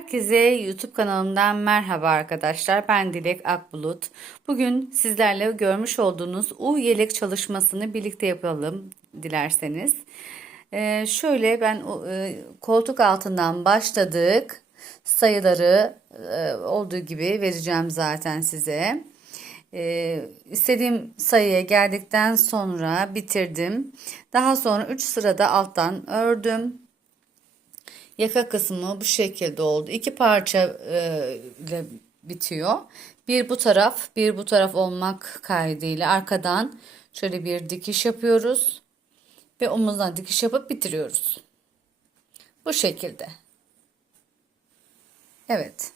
Herkese YouTube kanalımdan merhaba arkadaşlar. Ben Dilek Akbulut. Bugün sizlerle görmüş olduğunuz U yelek çalışmasını birlikte yapalım dilerseniz. Ee, şöyle ben e, koltuk altından başladık. Sayıları e, olduğu gibi vereceğim zaten size. Ee, istediğim sayıya geldikten sonra bitirdim. Daha sonra 3 sırada alttan ördüm. Yaka kısmı bu şekilde oldu. İki parça e, ile bitiyor. Bir bu taraf, bir bu taraf olmak kaydıyla arkadan şöyle bir dikiş yapıyoruz ve omuzdan dikiş yapıp bitiriyoruz. Bu şekilde. Evet.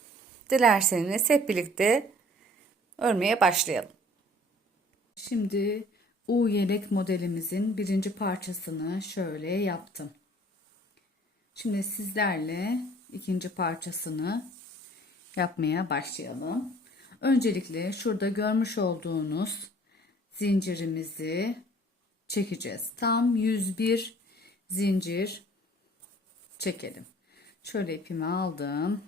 Dilerseniz hep birlikte örmeye başlayalım. Şimdi U yelek modelimizin birinci parçasını şöyle yaptım. Şimdi sizlerle ikinci parçasını yapmaya başlayalım. Öncelikle şurada görmüş olduğunuz zincirimizi çekeceğiz. Tam 101 zincir çekelim. Şöyle ipimi aldım.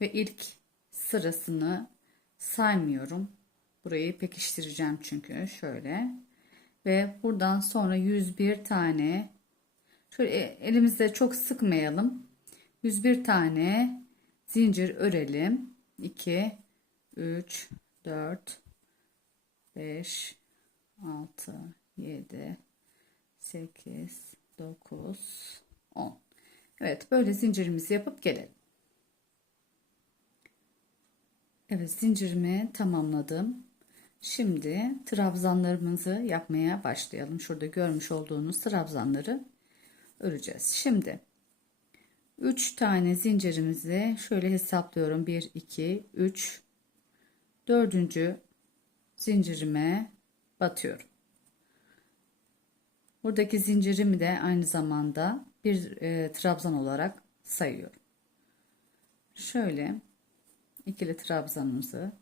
Ve ilk sırasını saymıyorum. Burayı pekiştireceğim çünkü şöyle. Ve buradan sonra 101 tane Şöyle e, elimizde çok sıkmayalım. 101 tane zincir örelim. 2 3 4 5 6 7 8 9 10 Evet böyle zincirimizi yapıp gelelim. Evet zincirimi tamamladım. Şimdi trabzanlarımızı yapmaya başlayalım. Şurada görmüş olduğunuz trabzanları öreceğiz. Şimdi 3 tane zincirimizi şöyle hesaplıyorum. 1 2 3 4. zincirime batıyorum. Buradaki zincirimi de aynı zamanda bir e, trabzan olarak sayıyorum. Şöyle ikili trabzanımızı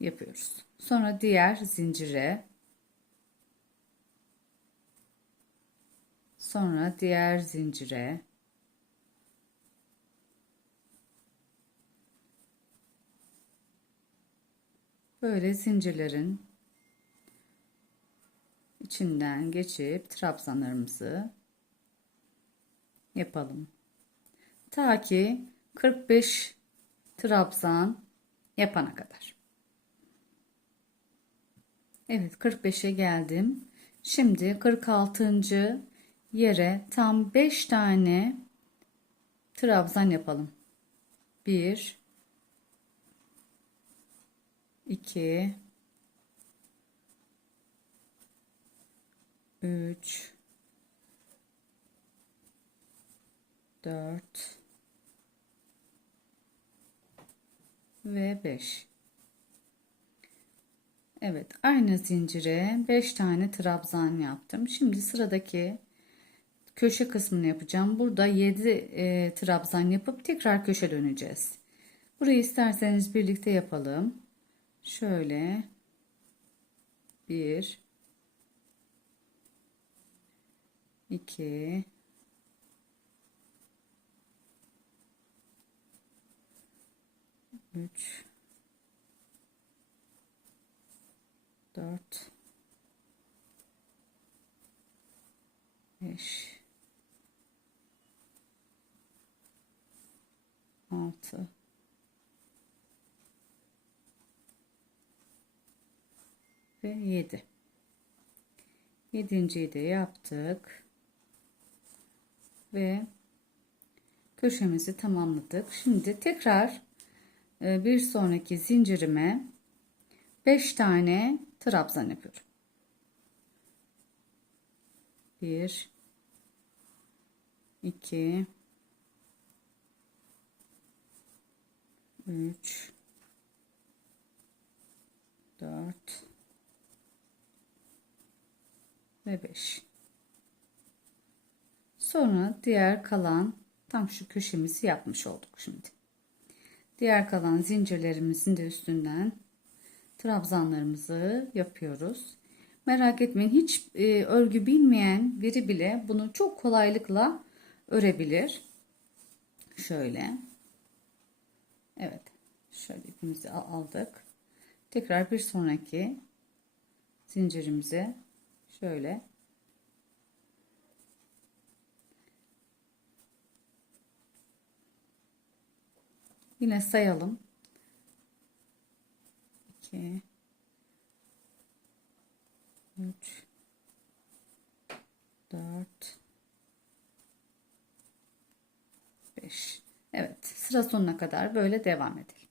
yapıyoruz. Sonra diğer zincire Sonra diğer zincire böyle zincirlerin içinden geçip trabzanlarımızı yapalım. Ta ki 45 trabzan yapana kadar. Evet 45'e geldim. Şimdi 46 yere tam 5 tane trabzan yapalım. 1 2 3 4 ve 5 Evet aynı zincire 5 tane trabzan yaptım. Şimdi sıradaki köşe kısmını yapacağım. Burada 7 e, trabzan yapıp tekrar köşe döneceğiz. Burayı isterseniz birlikte yapalım. Şöyle 1 2 3 4 5 6 ve 7 yedinciyi de yaptık. Ve köşemizi tamamladık. Şimdi tekrar e, bir sonraki zincirime 5 tane trabzan yapıyorum. 1 2 3 4 ve 5 sonra diğer kalan tam şu köşemizi yapmış olduk şimdi. Diğer kalan zincirlerimizin de üstünden trabzanlarımızı yapıyoruz. Merak etmeyin hiç e, örgü bilmeyen biri bile bunu çok kolaylıkla örebilir. Şöyle Evet. Şöyle ipimizi al- aldık. Tekrar bir sonraki zincirimize şöyle yine sayalım. 2 3 4 5 Evet sıra sonuna kadar böyle devam edelim.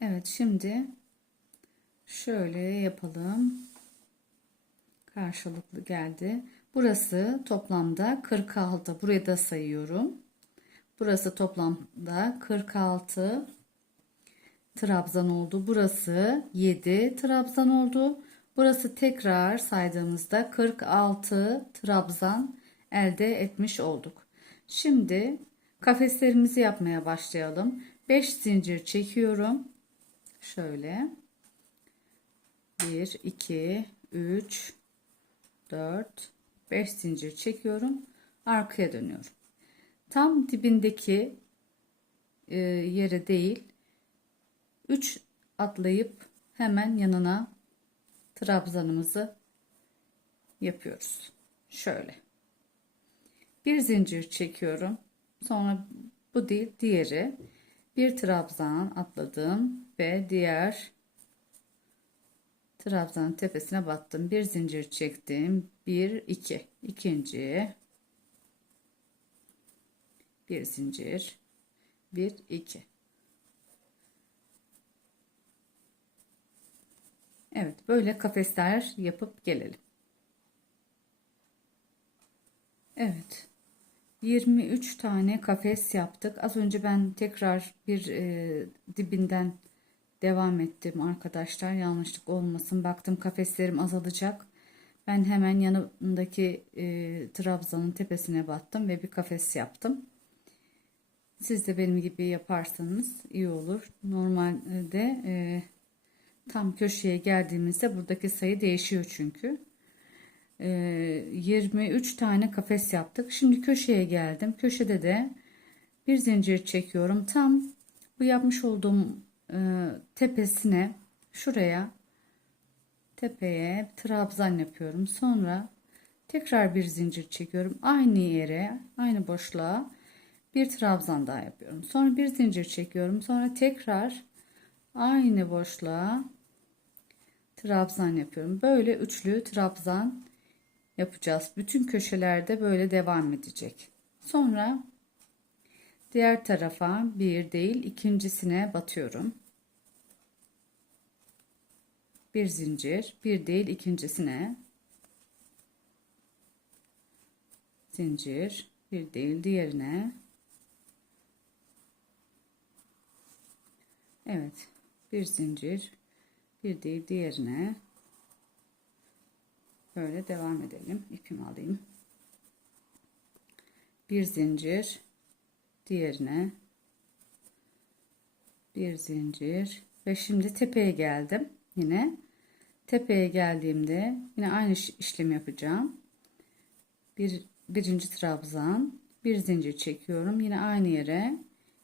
Evet şimdi şöyle yapalım. Karşılıklı geldi. Burası toplamda 46. Buraya da sayıyorum. Burası toplamda 46 trabzan oldu. Burası 7 trabzan oldu. Burası tekrar saydığımızda 46 trabzan elde etmiş olduk. Şimdi kafeslerimizi yapmaya başlayalım. 5 zincir çekiyorum. Şöyle 1 2 3 4 5 zincir çekiyorum. Arkaya dönüyorum. Tam dibindeki e, yere değil 3 atlayıp hemen yanına trabzanımızı yapıyoruz. Şöyle. Bir zincir çekiyorum. Sonra bu değil diğeri. Bir trabzan atladım ve diğer trabzanın tepesine battım. Bir zincir çektim. Bir, iki. İkinci. Bir zincir. Bir, iki. Evet böyle kafesler yapıp gelelim. Evet. 23 tane kafes yaptık. Az önce ben tekrar bir e, dibinden devam ettim arkadaşlar. Yanlışlık olmasın. Baktım kafeslerim azalacak. Ben hemen yanındaki e, trabzanın tepesine battım ve bir kafes yaptım. Siz de benim gibi yaparsanız iyi olur. Normalde e, tam köşeye geldiğimizde buradaki sayı değişiyor çünkü. 23 ee, tane kafes yaptık. Şimdi köşeye geldim. Köşede de bir zincir çekiyorum. Tam bu yapmış olduğum e, tepesine şuraya tepeye trabzan yapıyorum. Sonra tekrar bir zincir çekiyorum. Aynı yere, aynı boşluğa bir trabzan daha yapıyorum. Sonra bir zincir çekiyorum. Sonra tekrar aynı boşluğa trabzan yapıyorum. Böyle üçlü trabzan yapacağız. Bütün köşelerde böyle devam edecek. Sonra diğer tarafa bir değil ikincisine batıyorum. Bir zincir, bir değil ikincisine zincir, bir değil diğerine. Evet, bir zincir, bir değil diğerine. Böyle devam edelim. İpimi alayım. Bir zincir diğerine bir zincir ve şimdi tepeye geldim. Yine tepeye geldiğimde yine aynı işlemi yapacağım. Bir birinci trabzan, bir zincir çekiyorum. Yine aynı yere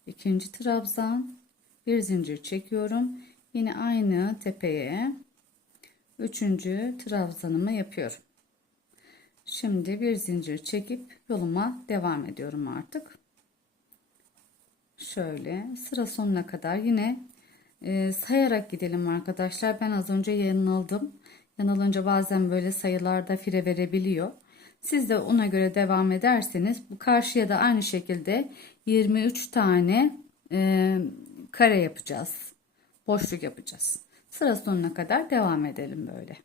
ikinci trabzan, bir zincir çekiyorum. Yine aynı tepeye üçüncü trabzanımı yapıyorum. Şimdi bir zincir çekip yoluma devam ediyorum artık. Şöyle sıra sonuna kadar yine e, sayarak gidelim arkadaşlar. Ben az önce yanıldım. Yanılınca bazen böyle sayılarda fire verebiliyor. Siz de ona göre devam ederseniz bu karşıya da aynı şekilde 23 tane e, kare yapacağız. Boşluk yapacağız. Sıra sonuna kadar devam edelim böyle.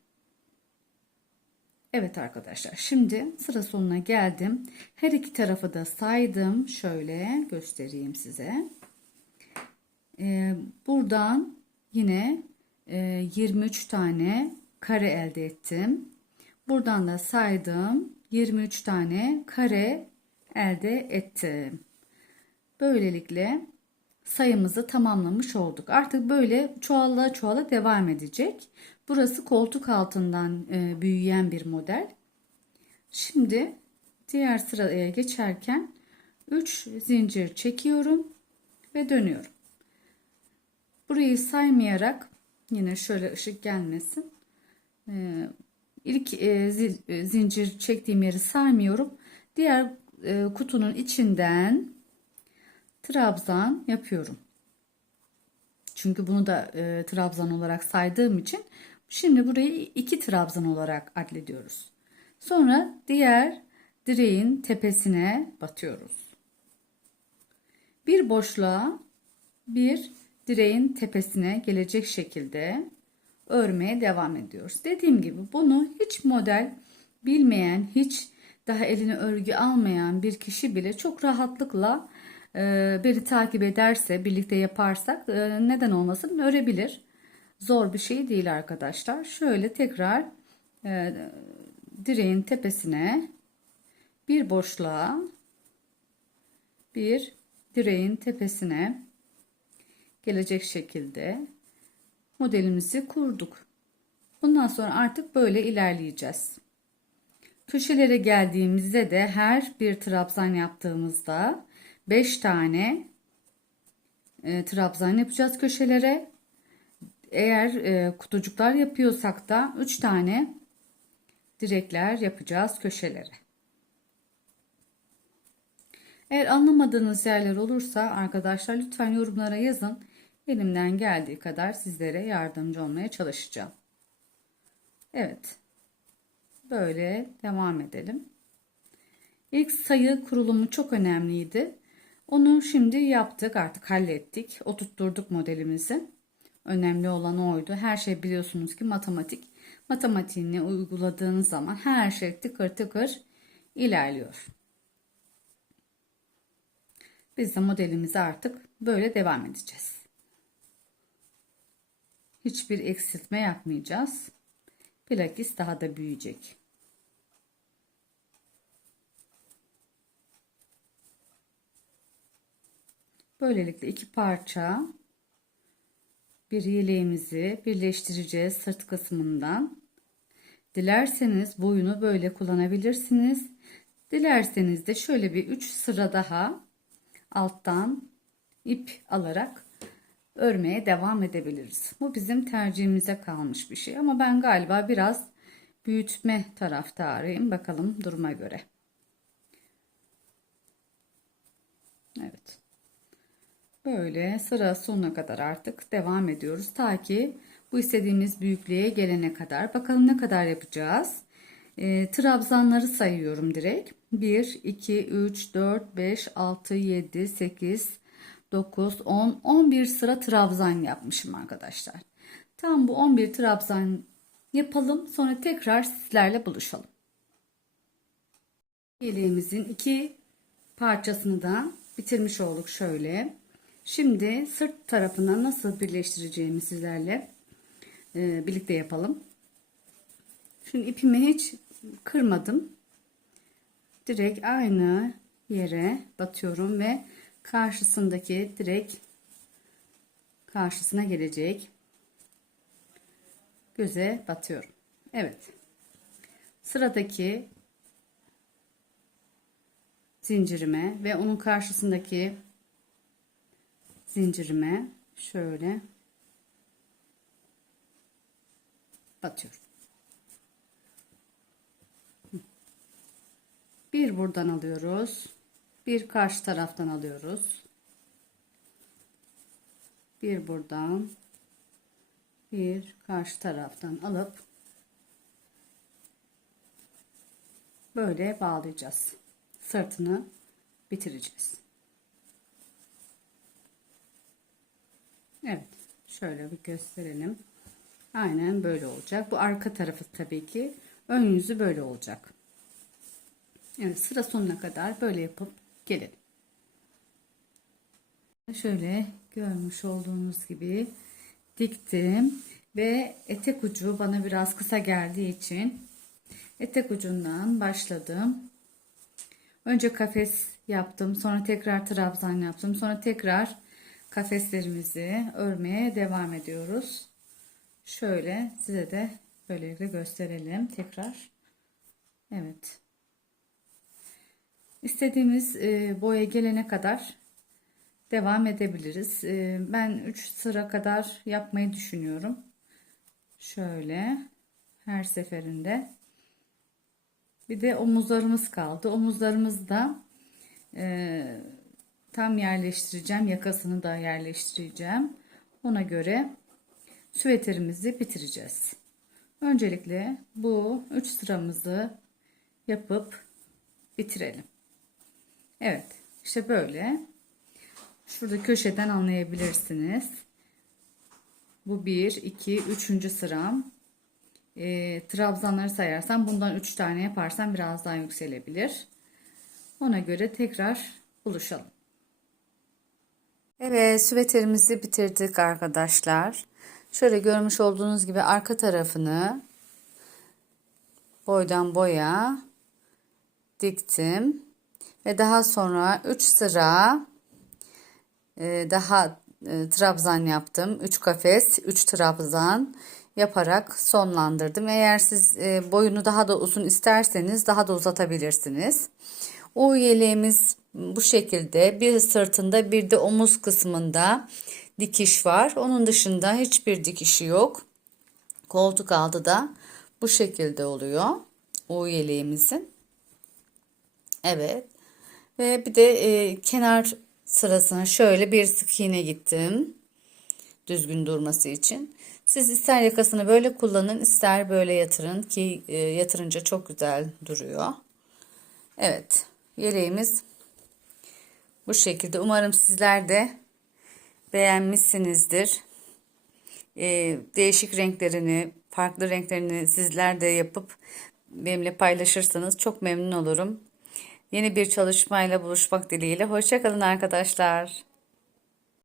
Evet arkadaşlar şimdi sıra sonuna geldim. Her iki tarafı da saydım. Şöyle göstereyim size. Ee, buradan yine e, 23 tane kare elde ettim. Buradan da saydım. 23 tane kare elde ettim. Böylelikle sayımızı tamamlamış olduk. Artık böyle çoğala çoğala devam edecek. Burası koltuk altından e, büyüyen bir model. Şimdi diğer sıraya geçerken 3 zincir çekiyorum. ve dönüyorum. Burayı saymayarak yine şöyle ışık gelmesin. Ee, ilk e, zi- e, zincir çektiğim yeri saymıyorum. Diğer e, kutunun içinden trabzan yapıyorum. Çünkü bunu da e, trabzan olarak saydığım için şimdi burayı iki trabzan olarak adlediyoruz. Sonra diğer direğin tepesine batıyoruz. Bir boşluğa bir direğin tepesine gelecek şekilde örmeye devam ediyoruz. Dediğim gibi bunu hiç model bilmeyen, hiç daha eline örgü almayan bir kişi bile çok rahatlıkla e, beni takip ederse, birlikte yaparsak e, neden olmasın örebilir. Zor bir şey değil arkadaşlar. Şöyle tekrar e, direğin tepesine bir boşluğa bir direğin tepesine gelecek şekilde modelimizi kurduk. Bundan sonra artık böyle ilerleyeceğiz. Köşelere geldiğimizde de her bir trabzan yaptığımızda 5 tane e, trabzan yapacağız köşelere. Eğer e, kutucuklar yapıyorsak da 3 tane direkler yapacağız köşelere. Eğer anlamadığınız yerler olursa arkadaşlar lütfen yorumlara yazın. Elimden geldiği kadar sizlere yardımcı olmaya çalışacağım. Evet. Böyle devam edelim. İlk sayı kurulumu çok önemliydi. Onu şimdi yaptık artık hallettik. Oturtturduk modelimizi. Önemli olan oydu. Her şey biliyorsunuz ki matematik. Matematiğini uyguladığınız zaman her şey tıkır tıkır ilerliyor. Biz de modelimize artık böyle devam edeceğiz. Hiçbir eksiltme yapmayacağız. Bilakis daha da büyüyecek. Böylelikle iki parça bir yeleğimizi birleştireceğiz sırt kısmından. Dilerseniz boyunu böyle kullanabilirsiniz. Dilerseniz de şöyle bir 3 sıra daha alttan ip alarak örmeye devam edebiliriz. Bu bizim tercihimize kalmış bir şey ama ben galiba biraz büyütme taraftarıyım. Bakalım duruma göre. Evet. Böyle sıra sonuna kadar artık devam ediyoruz. Ta ki bu istediğimiz büyüklüğe gelene kadar. Bakalım ne kadar yapacağız. E, trabzanları sayıyorum direkt. 1, 2, 3, 4, 5, 6, 7, 8, 9, 10, 11 sıra trabzan yapmışım arkadaşlar. Tam bu 11 trabzan yapalım. Sonra tekrar sizlerle buluşalım. Yeleğimizin iki parçasını da bitirmiş olduk şöyle. Şimdi sırt tarafına nasıl birleştireceğimi sizlerle e, birlikte yapalım. Şimdi ipimi hiç kırmadım. Direkt aynı yere batıyorum ve karşısındaki direkt karşısına gelecek göze batıyorum. Evet. Sıradaki zincirime ve onun karşısındaki zincirime şöyle batıyorum. Bir buradan alıyoruz. Bir karşı taraftan alıyoruz. Bir buradan bir karşı taraftan alıp böyle bağlayacağız. Sırtını bitireceğiz. Evet. Şöyle bir gösterelim. Aynen böyle olacak. Bu arka tarafı tabii ki. Ön yüzü böyle olacak. Evet sıra sonuna kadar böyle yapıp gelelim. Şöyle görmüş olduğunuz gibi diktim ve etek ucu bana biraz kısa geldiği için etek ucundan başladım. Önce kafes yaptım, sonra tekrar trabzan yaptım, sonra tekrar kafeslerimizi örmeye devam ediyoruz. Şöyle size de böylelikle gösterelim tekrar. Evet. İstediğimiz e, boya gelene kadar devam edebiliriz. Ee, Ben 3 sıra kadar yapmayı düşünüyorum. Şöyle her seferinde. Bir de omuzlarımız kaldı. Omuzlarımızı da e, tam yerleştireceğim. Yakasını da yerleştireceğim. Ona göre süveterimizi bitireceğiz. Öncelikle bu 3 sıramızı yapıp bitirelim. Evet, işte böyle. Şurada köşeden anlayabilirsiniz. Bu 1, 2, 3. sıram. E, trabzanları sayarsam bundan 3 tane yaparsam biraz daha yükselebilir. Ona göre tekrar buluşalım. Evet, süveterimizi bitirdik arkadaşlar. Şöyle görmüş olduğunuz gibi arka tarafını boydan boya diktim. Ve daha sonra 3 sıra e, daha e, trabzan yaptım. 3 kafes, 3 trabzan yaparak sonlandırdım. Eğer siz e, boyunu daha da uzun isterseniz daha da uzatabilirsiniz. O yeleğimiz bu şekilde bir sırtında bir de omuz kısmında dikiş var. Onun dışında hiçbir dikişi yok. Koltuk altı da bu şekilde oluyor. O yeleğimizin. Evet. Ve bir de e, kenar sırasına şöyle bir sık iğne gittim. Düzgün durması için. Siz ister yakasını böyle kullanın, ister böyle yatırın ki e, yatırınca çok güzel duruyor. Evet. Yeleğimiz bu şekilde. Umarım sizler de beğenmişsinizdir. Ee, değişik renklerini, farklı renklerini sizler de yapıp benimle paylaşırsanız çok memnun olurum. Yeni bir çalışmayla buluşmak dileğiyle. Hoşçakalın arkadaşlar.